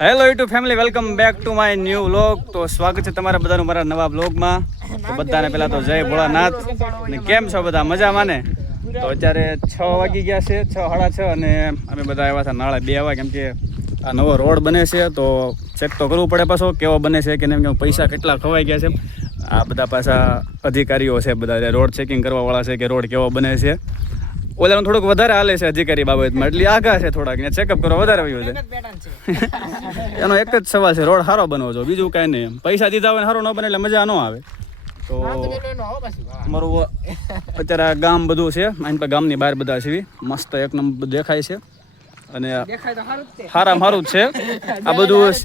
Hello YouTube family, welcome back to my new vlog. તો સ્વાગત છે તમારા બધાનું મારા નવા વ્લોગમાં. તો બધાને પહેલા તો જય ભોળાનાથ. અને કેમ છો બધા, મજામાં ને? તો અત્યારે 6 વાગી ગયા છે, 6:30, અને અમે બધા આવ્યા હતા નાળે 2 વાગે, કેમ કે આ નવો રોડ બને છે તો ચેક તો કરવું પડે પાછો કેવો બને છે કે નહીં, કેમ પૈસા કેટલા ખવાઈ ગયા છે. આ બધા પાછા અધિકારીઓ છે, બધા રોડ ચેકિંગ કરવાવાળા છે કે રોડ કેવો બને છે. ઓલાનું થોડુંક વધારે હાલે છે અધિકારી બાબતમાં, એટલે આઘા છે થોડાક, ને ચેકઅપ કરવા વધારે આવ્યું છે. એનો એક જ સવાલ છે, રોડ સારો બનવો જોઈએ, બીજું કાંઈ નહીં. પૈસા દીધા હોય ને સારો ન બને એટલે મજા ન આવે. તો અમારું અત્યારે આ ગામ બધું છે, અહીં પર ગામની બહાર બધા છે, મસ્ત એક નંબર દેખાય છે. અને સારામાં સારું જ છે.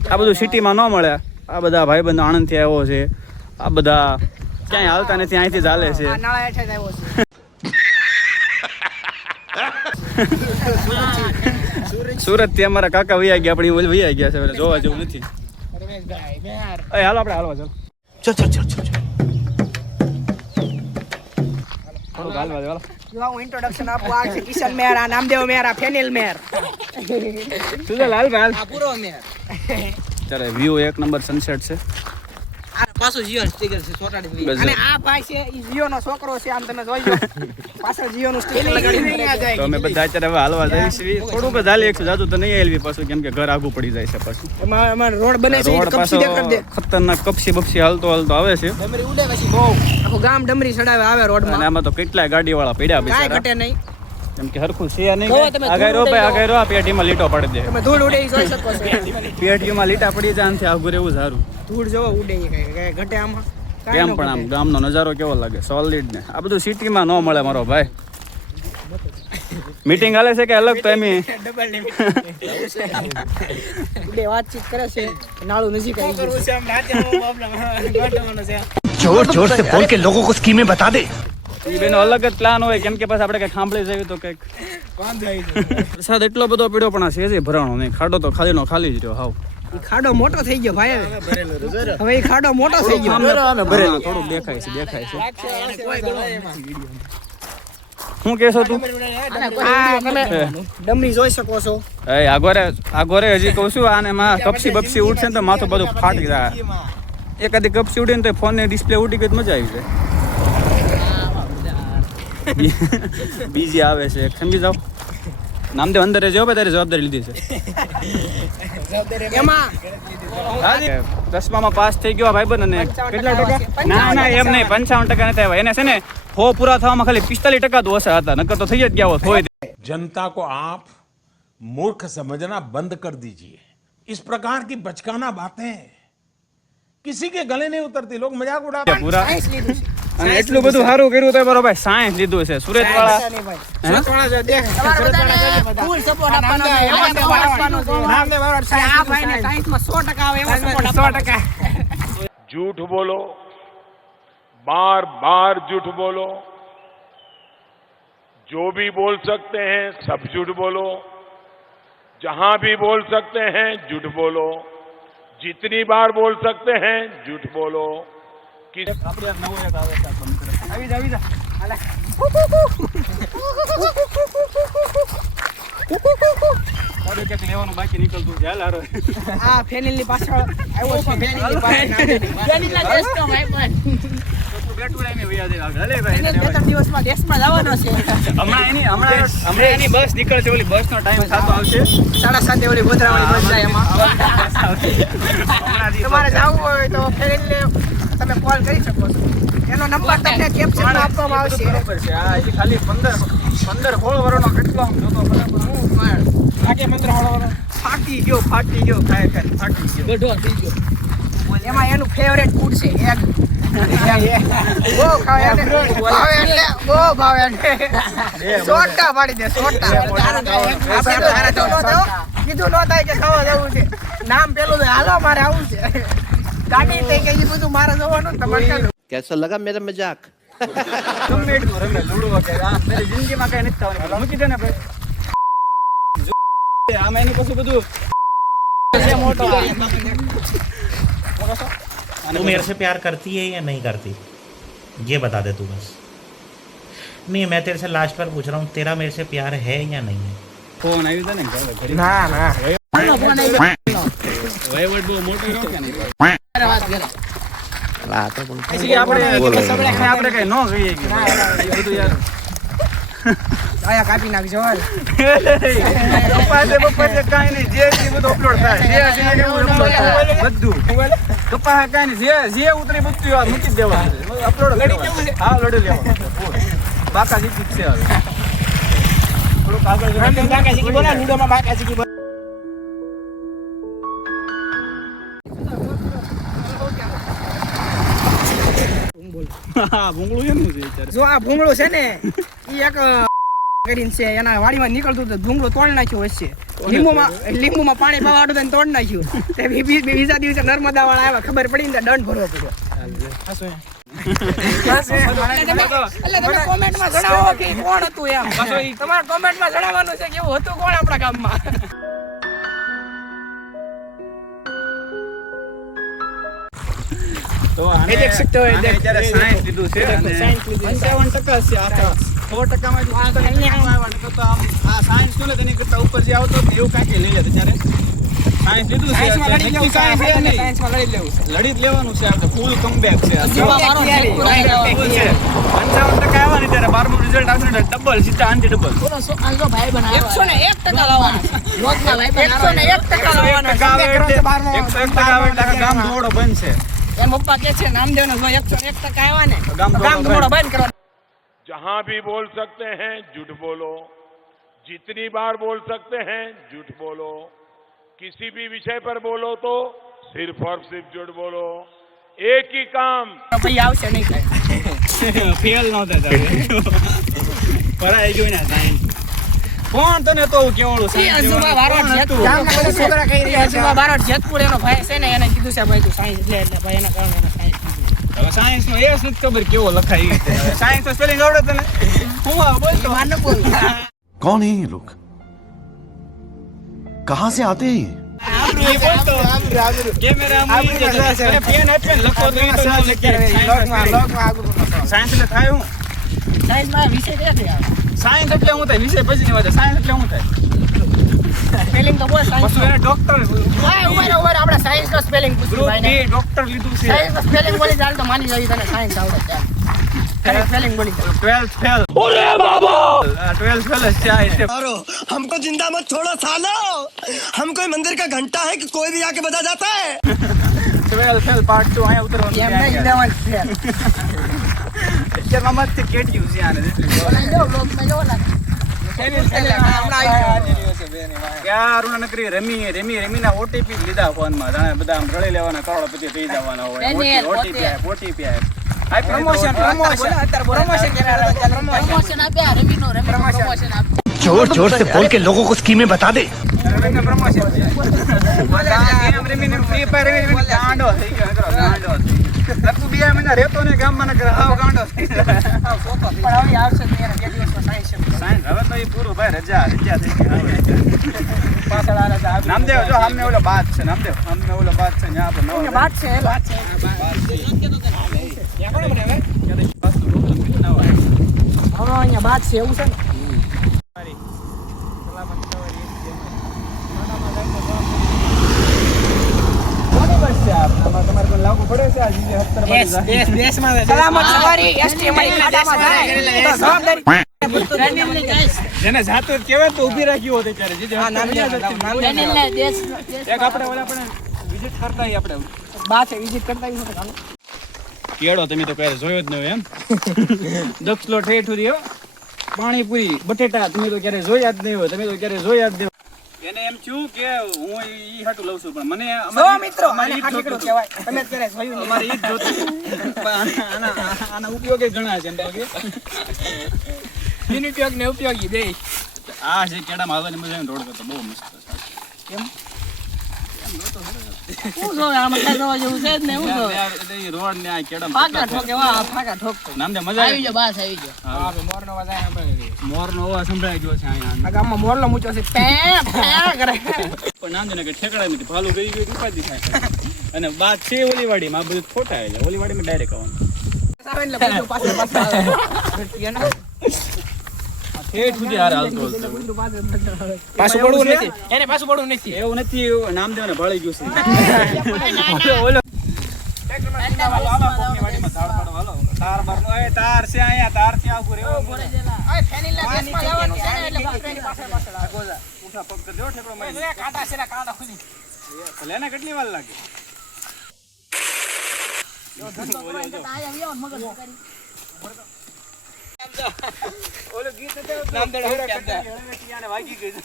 આ બધું સિટીમાં ન મળે. આ બધા ભાઈબંધ આણંદથી આવ્યો છે, આ બધા ક્યાંય હાલતા નથી, અહીંથી જ હાલે છે. સુરત થી અમારા કાકા વૈયા ગયા, આપણી વૈયા ગયા છે, એટલે જોવા જેવું નથી. હાલો આપણે હાલવા ચાલો. હું ઇન્ટ્રોડક્શન આપું. આ છે કિશન મેર, આ નામદેવ મેર, આ ફેનિલ મેર. લાલ ભાઈ આ પૂરો મેર. ચાલે વ્યૂ એક નંબર સનસેટ છે. આ પાછો જીઓ સ્ટીકર છે ચોટાડી. અને આ ભાઈ છે ઈ જીઓ નો છોકરો છે, આમ તમે જોઈ લો પાછળ જીઓ નું સ્ટીકર લગાડીને જાય. તો અમે બધા અત્યારે હવે હાલવા જઈશું. થોડુંક જ હાલી એકશું, જાજુ તો નહીં હાલવી પાછું, કેમ કે ઘર આગું પડી જાય છે પાછું. એમાં રોડ બને છે, રોડ પાછો ખતરનાક કપસી બપસી હાલતો આવે છે. ડમરી ઉડે પછી બહુ આખું ગામ ડમરી ચડાવે આવે રોડ માં. અને આમાં તો કેટલાય ગાડી વાળા પડ્યા કાઈ બિચારા, ઘટે નહીં, કેમ કે હરખું છે નહીં. આગળ રો ભાઈ, આગળ રો, આ પેટીમાં લીટો પાડી દે. તમે ધૂળ ઉડે ઈ જોઈ શકો છો. પેટીમાં લીટા પડી જાય, આનથી આગળ રહેવું સારું. ધૂળ જોવો ઉડે ઈ કઈ ઘટે આમાં કેમ પણ આમ ગામનો નજારો કેવો લાગે, સોલિડ ને. આ બધું સિટીમાં ન મળે મારો ભાઈ. મીટિંગ હાલે છે કે અલગ તો એમ ઉડે વાતચીત કરે છે, નાળું નજીક આવી ગયું છે. जोर जोर से बोल के लोगों को स्कीमें बता दे. એ બેનો અલગ જ પ્લાન હોય, કેમ કે પછી આપણે કઈ સાંભળી જઈએ તો કઈક વરસાદ એટલો બધો પડ્યો, પણ આ છે ભરાણો નહીં. ખાડો તો ખાલી નો ખાલી જ રહ્યો હાવ. ઈ ખાડો મોટો થઈ ગયો ભાઈ, હવે ઈ ખાડો મોટો થઈ ગયો. થોડુંક દેખાય છે. શું કહેશો તું? આ તમે ડમરી જોઈ શકો છો. આગોરે હજી કહું છું, આને માં કપસી બપસી ઉડશે ને તો માથું બધું ફાટી જાય. એકાદી કપસી ઉડી ને તો ફોન ની ડિસ્પ્લે ઉડી ગઈ, મજા આવી જાય. બીજી આવે છે, સમજી જાઓ. નામદેવ અંદર જાઓ, તારી જવાબદારી લીધી છે. એમાં 10માં પાસ થઈ ગયો ભાઈબંધ, અને કેટલા ટકા? ના એમ નહીં, 55% નથી આવ્યા. એને છે ને 100 પૂરા થવામાં ખાલી 45% તો ઓછા હતા, નકર તો થઈ જ ગયા હોત. હોય जनता को आप मूर्ख समझना बंद कर दीजिए. इस प्रकार की बचकाना बातें किसी के गले नहीं उतरती, लोग मजाक उड़ाते પૂરા. સાયન્સ લીધું છે. અને એટલું બધું સારું કર્યું તો બરોબર, સાયન્સ લીધું છે. સુરત વાળા તમારે બધાને ફૂલ સપોર્ટ આપવાનો છે. આ ભાઈને સાયન્સમાં 100% આવે એવો સપોર્ટ આપવાનો. झूठ बोलो, बार बार झूठ बोलो, जो भी बोल सकते हैं सब झूठ बोलो, जहां भी बोल सकते हैं झूठ बोलो, जितनी बार बोल सकते हैं झूठ बोलो. લેવાનું બાકી નીકળતું છે. હાલ આ ફેનિલ ની પાછળ આવ્યો છે. ફેનિલના દેશનો ભાઈબંધ. ફેનિલ 2-3 દિવસમાં દેશમાં જવાનો છે. હમણાં એની બસ નીકળશે, ઓલી બસ નો ટાઈમ થતો આવશે 7:30 ઓલી ગોધરાવાળી બસ જાય. એમાં તમારે જવું હોય તો ફેનિલને તમે કોલ કરી શકો છો. એનો નંબર તમને કેપ્શનમાં આપવામાં આવશે. બરોબર છે. આ હજી ખાલી 15-16 વર્ષનો કેટલો આમ જોતો બરાબર. ફાટી ગયો ફાટી ગયો. ગઢો થઈ ગયો. એમાં એનું ફેવરેટ ફૂડ છે એગ. બહુ ખાવે એટલે બહુ ભાવે એટલે સોટા પાડી દે, સોટા. કીધું ન થાય કે ખાવા જવું છે, નામ પેલું છે, હાલો મારે આવું છે. ગાડી થઈ ગઈ, બધું મારે જવાનું. તમારે कैसा लगा मेरा मजाक? ગમે એટલું રમે લૂડો વગેરે, આ મારી જિંદગીમાં કઈ નથી થવાનું. મૂકી દે ને ભાઈ. આમાં એનું પછી બધું મોટો. तू मेरे से प्यार करती है या नहीं करती, ये बता दे तू बस. नहीं, मैं तेरे से लास्ट बार पूछ रहा हूँ, तेरा मेरे से प्यार है या नहीं है? ફોન આવી જાય ને ના વહીવટ બહુ મોટો રહ્યો કે નહીં વાત કરે પછી આપણે કઈ ન કહીએ કે એ બધું યાર આયા કાપી નાખજો હાલ. કપાસે કાંઈ નહીં જે બધું અપલોડ થાય જે એવું upload થાય. બધું કપાસે કાંઈ નહીં જે ઉતરી બધું મૂકી જ દેવાનું અપલોડ લડી કેવું છે હા લડી લેવાનું બાકા જીતી છે હવે થોડુંક આગળ બાકાજી કી બોલા લુડોમાં બાકાજી કી બોલા. હા ભૂંગળું એનું છે અત્યારે જો આ ભૂંગળું છે ને ઈ એક કરીને છે એના વાડીમાં નીકળતું તો ભૂંગળું તોડી નાખ્યું હશે. લીંબુમાં પાણી પાવાડું તો તોડી નાખ્યું. તે બીજા દિવસે નર્મદા વાળા આવ્યા ખબર પડી ને દંડ ભરવો પડ્યો. એટલે તમે કોમેન્ટમાં જણાવો કે કોણ હતું એમ. તમારે કોમેન્ટમાં જણાવવાનું છે કે એવું હતું કોણ આપણા ગામમાં. તો આને દેખ શકते हो, આને અત્યારે સાયન્સ લીધું છે અને 55% છે આખા 100% માંથી તો આમ આ સાયન્સ નું ને તેની કરતા ઉપર જે આવતો ને એવું કાંઈ લઈ લે ત્યારે સાયન્સ લીધું છે સાયન્સમાં લડી લેવું છે, સાયન્સ સાયન્સમાં લડી લેવું છે. લડી જ લેવાનું છે આપણે ફૂલ કમબેક છે આ. 55% આવ્યા ને ત્યારે 12મું રિઝલ્ટ આવશે ને ડબલ સીધા આંટી ડબલ 101% લાવવાના. 101% લાવવાના. 101% આવે એટલે આખા ગામ દોડો બનશે. એમ પપ્પા કે છે નામદેવનો જો 101% આવ્યા ને ગામ ગામ દોડો બંધ કરવાનો. जहां भी बोल सकते हैं झूठ बोलो, जितनी बार बोल सकते हैं झूठ बोलो, किसी भी विषय पर बोलो तो सिर्फ और सिर्फ झूठ बोलो. एक ही काम, ભાઈ આવશે નહીં કાંઈ. ફેલ ન થતા પરાઈ જોઈને સાયન્સ કોણ તને તો કેવડું ઈ અજુબા બારોટ જેતપુર ગામના બધા છોકરા કહી રહ્યા છે અજુબા બારોટ જેતપુર એનો ભાઈ છે ને એને કીધું છે ભાઈ તું સાયન્સ એટલે ભાઈ એના કારણે એને સાયન્સ હવે સાયન્સ નો એ જ નથી ખબર કેવો લખાય સાયન્સ નો સ્પેલિંગ આવડે તને હું બોલ તો માન બોલ. कौन है ये लोग कहाँ से आते हैं ये કેમેરા પેન એટલે લખો તો ઈ તો ન લખી સાયન્સ એટલે થાય હું સાયન્સમાં વિષય કયા છે યાર? સાયન્સ એટલે હું થાય વિષય પછી ની વાત સાયન્સ એટલે હું થાય સ્પેલિંગ તો બોલ સાયન્સ. પછી એને ડોક્ટર ભાઈ ઉભા આપણે સાયન્સ નો સ્પેલિંગ પૂછ્યું ગ્રુપ ભાઈને. બી ડોક્ટર લીધું છે સાયન્સ નો સ્પેલિંગ બોલી ચાલ તો માની જવી તને સાયન્સ આવડે છે. ખાલી સ્પેલિંગ બોલી ચાલ. 12th ફેલ ઓરે બાબા 12th ફેલ છે આ એટલે हमको जिंदा मत छोड़ो सालो हम कोई मंदिर का घंटा है कि कोई भी आके बजा जाता है 12th ફેલ પાર્ટ 2 અહીંયા ઉતરવાનું એમ છે નહીં 11th ફેલ. અત્યારમાં મત કેટ્યું છે આને બોલાઈ દો બ્લોગમાં જો લાગે. હમણાં આવી યાર ઓલા નકરી રમીના ઓટીપી લીધા ફોનમાં જાણે બધા આમ રળી લેવાના કરોડપતિ થઈ જવાના હોય ઓટીપી આ પ્રમોશન અત્યારે પ્રમોશન પ્રમોશન આપ્યા રવિનો પ્રમોશન આપ્યા. जोर जोर से बोल के लोगों को स्कीमें बता दे પ્રમોશન રમીને ફ્રી ફાયર રમી ગાંડો થઈ ગયો ગાંડો લખું 2 મહિના રહેતો ને ગામમાં ન કરે હાવ ગાંડો થઈ જાય પણ હવે આવશે તો એને 2 દિવસમાં સાયન્સ છે. સાયન્સ હવે તો એ પૂરું ભાઈ રજા થઈ ગઈ પાછળ આ રજા આપી. નામદેવ જો સામે ઓલો બાદ છે નામદેવ સામે ઓલો બાદ છે ત્યાં આપણે નવો વાત છે વાત છે. હવે અહીંયા વાત છે એવું છે ને. સલામત સવારી એસટી અમારી ખાડામાં જાય તો જવાબદારી જેને જાતો કેવાય તો ઊભી રાખ્યો હોત ત્યારે જીજે એક આપણે ઓલા આપણે વિઝિટ કરતા આવીએ આપણે બા છે વિઝિટ કરતા આવી શકો ચાલો. કેળો તમે તો ક્યારે જોયો જ ન હોય એમ દક્ષલો ઠેઠું રહ્યો પાણીપુરી બટેટા તમે તો ક્યારે જોયા જ નહીં હોય તમે તો ક્યારે જોયા જ નહીં હોય. એને એમ થયું કે હું ઈ હાટું લઉં છું પણ મને જો મિત્રો આને ખાટીકડું કહેવાય તમે અત્યારે જોયું નહીં. અમારે ઈ જ જોતું આના ઉપયોગ ઘણા છે એમ તો કે બિનઉપયોગ ને ઉપયોગી બે. આ છે કેડામાં આવવાની મજા આવે રોડ કરતો બહુ મસ્ત છે કેમ હું જો આમાં કઈ જોવા જેવું છે જ ને હું જો રોડ ને આ કેડામાં ફાકા ઠોકે વાહ ફાકા ઠોકતો. નામ દે મજા આવી ગયો બાસ આવી ગયો. હા મોરનો અવાજ આવે સાંભળે. મોરનો અવાજ સંભળાઈ ગયો છે અહીંયા આ ગામમાં મોરલો મૂચો છે પે પે કરે. પણ નામ દે ને કે ઠેકડા નથી ભાલું ગઈ ગઈ ઉપાધિ થાય અને બાદ છે ઓલી વાડીમાં આ બધું ખોટા એટલે ઓલી વાડીમાં ડાયરેક્ટ આવવાનું આવે એટલે બીજું પાછળ પાછળ આવે. ઠેઠ સુધી હારે હાલતો હતો. પાછું પડવું નથી એને પાછું પડવું નથી એવું નથી, એવું નામદેવને ભળી ગયું છે. ઓલો તાર બારનો એ તાર છે અહીંયા, તાર ત્યાં ઉભો રહ્યો. ઉઠા પગ કરજો ઠેકડો મારી. કાંટા છે ને કાંટા ખુલી ભલે ને કેટલી વાર લાગે. ઓલો ગીત હતું, નામદેવ હળવેટીયાને વાગી ગયું.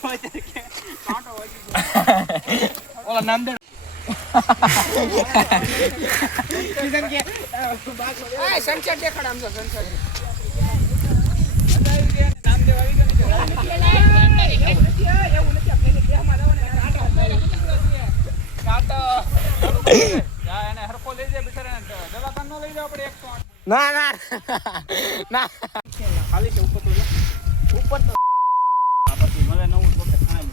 કાંટો વાગી ગયો. ઓલા નામદેવ સનસેટ દેખાડ આમ તો સનસેટ નામદેવ આવી ગયો ને એવું નથી આપણે દેહમાં જવાનું કાંટો જા એને હરખો લઈ જાય બિચારાને દવાખાન નો લઈ જાવ આપણે એક તો ના ના ના ખાલી કે ઉપર તો જો ઉપર તો આ પછી મને નવું તો ખાય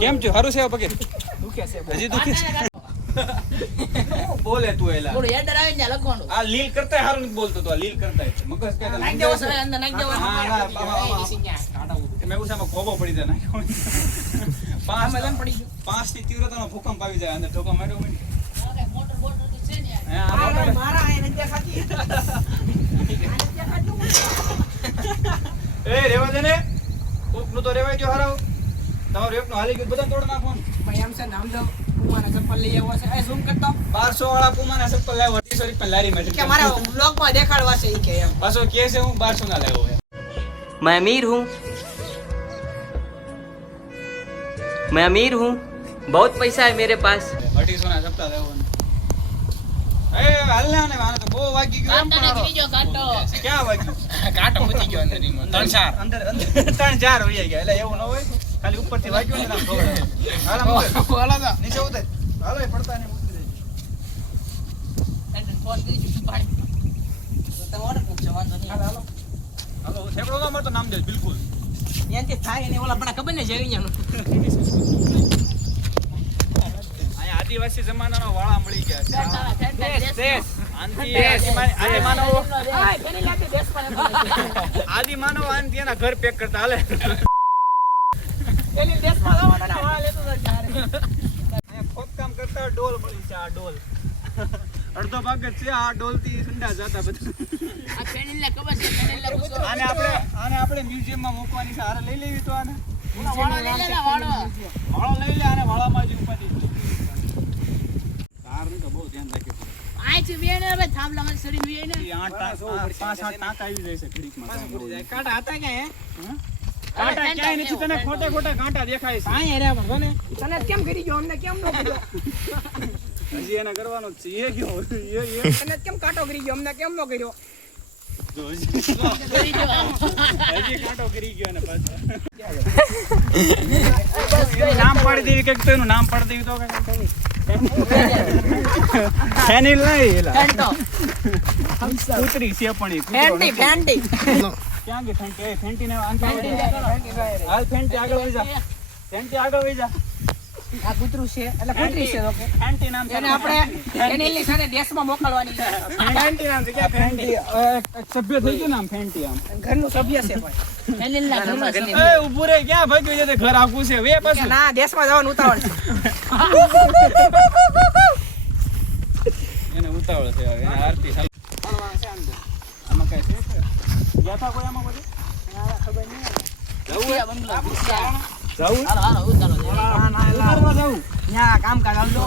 કેમ છો? હારું છે પગે? દુખે છે હજી દુખે છે? બોલે તું એલા આ લીલ કરતા હારું નથી બોલતો તો આ લીલ કરતા મગજ કે નાઈ દેવો છે અંદર નાઈ દેવો. હા મેં ઉસામાં કોબો પડી જાય નાખ્યો. પાંચ થી તીવ્રતાનો ભૂકંપ આવી જાય અંદર ઠોકા માર્યો હોય ને. મારા આને દેખાતી એ રેવા દે ને કોકનું તો રેવાય જો હારો. તમારું એકનું હાલી ગયું બધા તોડ નાખવાનું. ભાઈ એમ છે નામદેવ પુમાના ચપ્પલ લઈ આવ્યો છે એ ઝૂમ કરતો 1200 વાળા પુમાના ચપ્પલ લાવ્યો 250 રૂપિયા લારી માં કે મારા બ્લોગમાં દેખાડવા છે ઈ કે એમ પાછો કે છે હું 1200 ના લાવ્યો હોય. मैं अमीर हूँ मैं अमीर हूँ बहुत पैसा है मेरे पास 250 ના ચપ્પલ લાવ્યો. એ હાલ ને આને તો બહુ વાગી ગયું એમ પણ ક્યાં વાગ્યું? કાંટો મૂકી ગયો અંદર ઈમાં અંદર 3-4 હોઈ ગયા એટલે એવું ન હોય ખાલી ઉપરથી વાગ્યું ને આમ ખબર હાલ આમ ઓલા તો નીચે ઉતર હાલો એ પડતા ને ઉતરી જાય. હાલો ઠેકડો ન મળતો નામ દે બિલકુલ. ત્યાંથી થાય ને ઓલા પણ ખબર ને જેવી ન્યાનું અહીંયા આદિવાસી જમાનાનો વાળા મળી ગયા છે. દેશ આનથી આદિમાનવો આનથી એના ઘર પેક કરતા હાલે. એની દેશમાં જવાના વાળા લેતો જાય અહીંયા ખોદકામ કરતા ડોલ મળી છે. આ ડોલ અડધો ભાગ જ છે. આ ડોલ થી ઠંડા જતા બધા. આને આપણે મ્યુઝિયમમાં મૂકવાની છે. હારે લઈ લેવી તો આને વાળો લઈ લે. આને વાળામાં જ ઉપાડી તારનું તો બહુ ધ્યાન રાખ્યું. કાંટા હતા ક્યાં કાંટા ક્યાંય નથી. તને ખોટા ખોટા કાંટા દેખાય છે. અહીંયા રે ભગવાને તને કેમ કરી ગયો અમને કેમ ન કર્યો હજી એને કરવાનો જ છે. એ ગયો તને કેમ કાંટો કરી ગયો અમને કેમ ન કર્યો હજી કાંટો કરી ગયો ને પાછો. નામ પાડી દેવી કંઈક તો એનું નામ પાડી દેવી તો ફેનિલ નહીં એલા કૂતરી છે પણ એ ફેન્ટી ફેન્ટી ક્યાં ગઈ ફેન્ટી? એ ફેન્ટી ને હાલ ફેન્ટી આગળ વઈ જા. ફેન્ટી આગળ વઈ જા. આ કૂતરું છે એટલે કૂતરી છે ઓકે ફેન્ટી નામ છે. એને આપણે એની સાથે દેશમાં મોકલવાની છે ફેન્ટી નામ છે. ક્યાં ફેન્ટી? એક સભ્ય થઈ ગયું નામ ફેન્ટી આમ. ઘરનું સભ્ય છે ભાઈ એ ઊભું રે ક્યાં ભાગ્યું છે? તે ઘર આખું છે વે પાછું. ના દેશમાં જવાનું ઉતાવળ છે એને ઉતાવળ છે હવે. એને આરતી ચાલુ છે અંદર. આમાં કઈ છે ગયા હતા કોઈ આમાં બધું ખબર નહીં. જવું ઉતારવા જવું. ત્યાં કામકાજ આવજો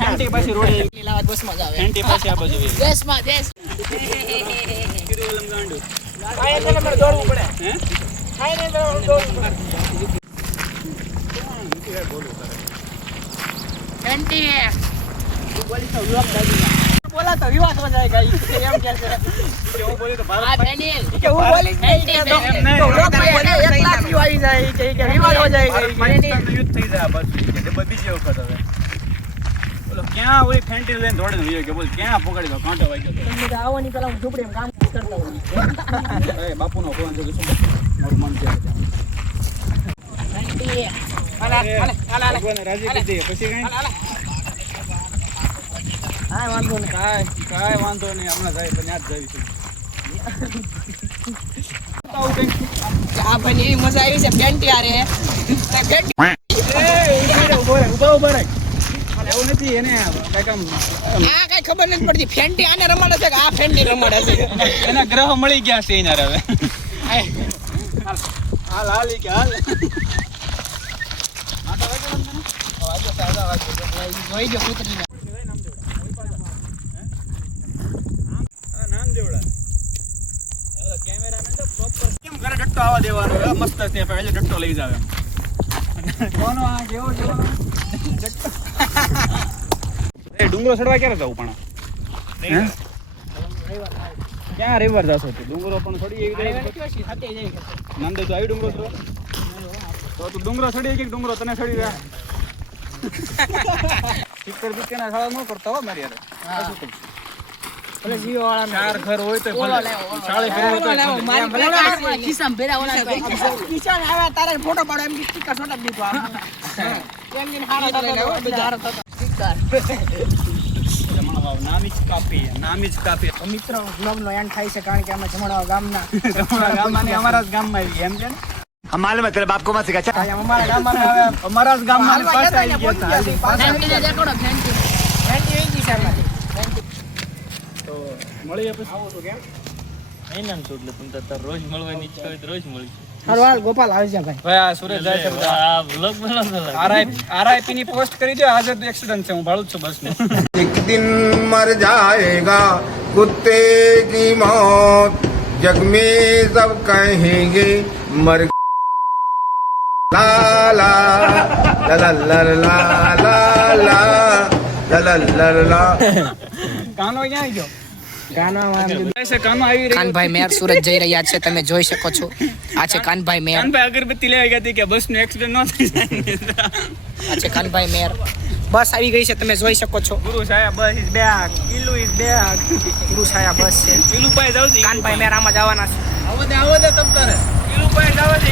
ફેન્ટી પાછી રોડે બસમાં જ આવે ફેન્ટી પાછી આ બાજુ આવી. દેશમાં દેશ કિરુવલમ ગાંડું. દોડવું પડે હે દોડવું પડે બોલા તો વિવાદ હો જાયગા એમ કે છે કે હું બોલી તો ભારત કે હું બોલી એમ નહીં. એટલા વ્યૂ આવી જાય કે વિવાદ હો જાયગા પાકિસ્તાનનું યુદ્ધ થઈ જાય આ બાજુ કે તે બીજી વખત હવે બોલો ક્યાં ઓલી ફેન્ટી લઈને દોડે ને કે બોલ ક્યાં પકડી દો કાંટો વાગ્યો તો. તમને આવવાની પેલા હું ઝૂંપડીમાં કામ કરતા હોય એ બાપુનો ફોન છે શું મારું મન છે ભગવાને રાજી કરી દે પછી કઈ હા વાંધો નહીં. કાંઈ વાંધો નહીં, હમણાં જાય તો ત્યાં જ જઈશું. આવું કંઈક. આ ભાઈ એવી મજા આવી છે પેન્ટી આરે ઉભા રહે. એવું નથી એને કાંઈક આમ આ કઈ ખબર નથી પડતી ફેન્ટી આને રમાડે છે કે આ ફેન્ટી રમાડે છે એના ગ્રહ મળી ગયા છે એના હવે. હાલ ઈ કે હાલ. જોઈ જો કૂતરીને કેમ ઘરે ડટ્ટો આવવા દેવાનો હોય? મસ્ત છે પહેલો ડટ્ટો લઈ જાવ એમ. કોનો આ જેવો ડટ્ટો. એ ડુંગરો ચડવા ક્યારે જવું પણ? હે? ક્યાં રવિવાર જશો તું? ડુંગરો પણ થોડી એવી નાંદે તો આવી ડુંગરો ચડવા? તો તું ડુંગરો ચડી કે ડુંગરો તને ચડી રહ્યા? સ્પીકર બીકરના શાળા ન કરતા હો મારી યાર. ભલે જીઓ વાળા ચાર ઘર હોય તો ભલે. શાળે ઘર હોય તો કિશન આવ્યા તારે ફોટો પાડો એમ સ્ટીકર છોટા દીધો એમ દિન હારા થતો બીજા હારા થતો જમણવા નામી જ કાપી. મિત્રો બ્લોગ નો એન્ડ થાય છે કારણ કે અમે જમણવા ગામના જમણવા ગામમાં ને અમારા જ ગામમાં આવી ગયા એમ છે ને? हम मालूम है तेरे बाप को मत सिखा અમારા ગામમાં ને હવે અમારા જ ગામમાં પાછા આવી ગયા હતા. તો મળીએ પછી. આવો તો કેમ? હાલ ગોપાલ આવી જા ભાઈ ભાઈ આ સુરેશ જાય છે બધા. RIP ની પોસ્ટ કરી દો. આજે તો એક્સિડન્ટ છે, હું ભાડું જ છું બસનું. एक दिन मर जाएगा कुत्ते की मौत जग में सब कहेंगे मर ला ला ला ला ला ला ला ला ला કાનો ક્યાં આવી ગયો? ગાનો કાનો આવી રહ્યો. કાનભાઈ મેર સુરત જઈ રહ્યા છે તમે જોઈ શકો છો આ છે કાનભાઈ મેર કાનભાઈ અગરબત્તી લેવા ગયા હતી કે બસનું એક્સિડન્ટ ન થઈ જાય. આ છે કાનભાઈ મેર બસ આવી ગઈ છે તમે જોઈ શકો છો Guru Saheb bus is back. ઈલુ ઇઝ બેક. ગુરુ છાયા બસ છે ઈલુ પાસે જાવ છે. કાનભાઈ મેર આમાં જવાના છે આવો દે તમ તારે. ઈલુ પાસે જાવ છે.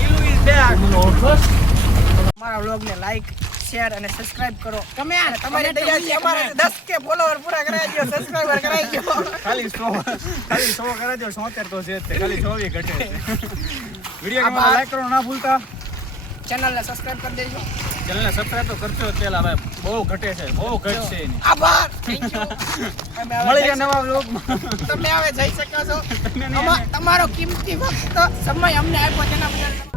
ઈલુ ઇઝ બેક. અમારા વ્લોગ ને લાઈક શેર અને સબસ્ક્રાઇબ કરો તમે તમારી તૈયારી અમારે 10 કે ફોલોવર પૂરા કરાવી દો સબસ્ક્રાઇબર કરાવી દો ખાલી 100 કરાજો. 70 તો છે જ તે. ખાલી 100 ઘટે છે. વિડિયો ગમે લાઈક કરવાનું ના ભૂલતા. ચેનલ ને સબસ્ક્રાઇબ કરી દેજો ચેનલને સબસ્ક્રાઇબ તો કરજો જ પેલા ભાઈ. બહુ ઘટે છે, બહુ ઘટશે એની. આભાર થેન્ક યુ મળી ગયા નવા વ્લોગમાં. તમે હવે જઈ શકો છો તમારો કિંમતી વખત સમય અમને આપ્યો તેના બદલ